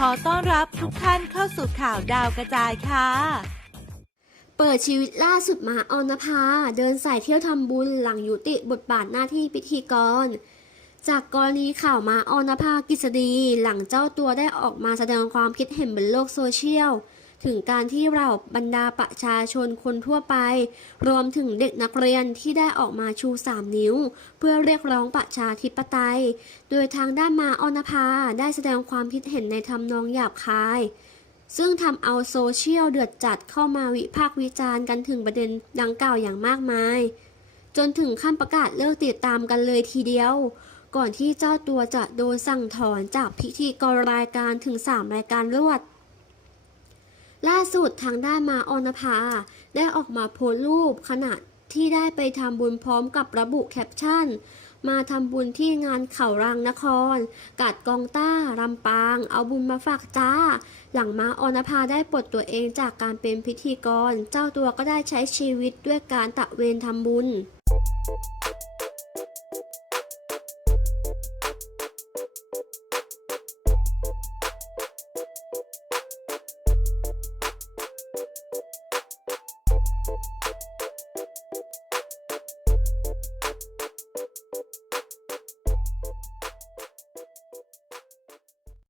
ขอต้อนรับทุกท่านเข้าสู่ข่าวดาวกระจายค่ะ เปิดชีวิตล่าสุดมาออนภา เดินสายเที่ยวทำบุญหลังยุติบทบาทหน้าที่พิธีกร จากกรณีข่าวมาออนภากฤษฎีหลังเจ้าตัวได้ออกมาแสดงความคิดเห็นบนโลกโซเชียล ถึงการที่เราบรรดาประชาชนคนทั่วไป รวมถึงเด็กนักเรียนที่ได้ออกมาชู 3 นิ้ว เพื่อเรียกร้องประชาธิปไตย โดยทางด้านมาอนภาได้แสดงความคิดเห็นในทำนองหยาบคาย ซึ่งทำเอาโซเชียลเดือดจัดเข้ามาวิพากษ์วิจารณ์กันถึงประเด็นดังกล่าวอย่างมากมาย จนถึงขั้นประกาศเลิกติดตามกันเลยทีเดียวก่อนที่เจ้าตัวจะโดนสั่งถอนจากพิธีกรรายการถึง 3 รายการรวด ล่าสุดทางด้านมาออนภา ได้ออกมาโพสต์รูปขณะที่ได้ไปทำบุญพร้อมกับระบุแคปชั่น มาทำบุญที่งานเขารังนคร กาดกองต้าลำปาง เอาบุญมาฝากจ้า หลังมาออนภาได้ปลดตัวเองจากการเป็นพิธีกร เจ้าตัวก็ได้ใช้ชีวิตด้วยการตะเวนทำบุญ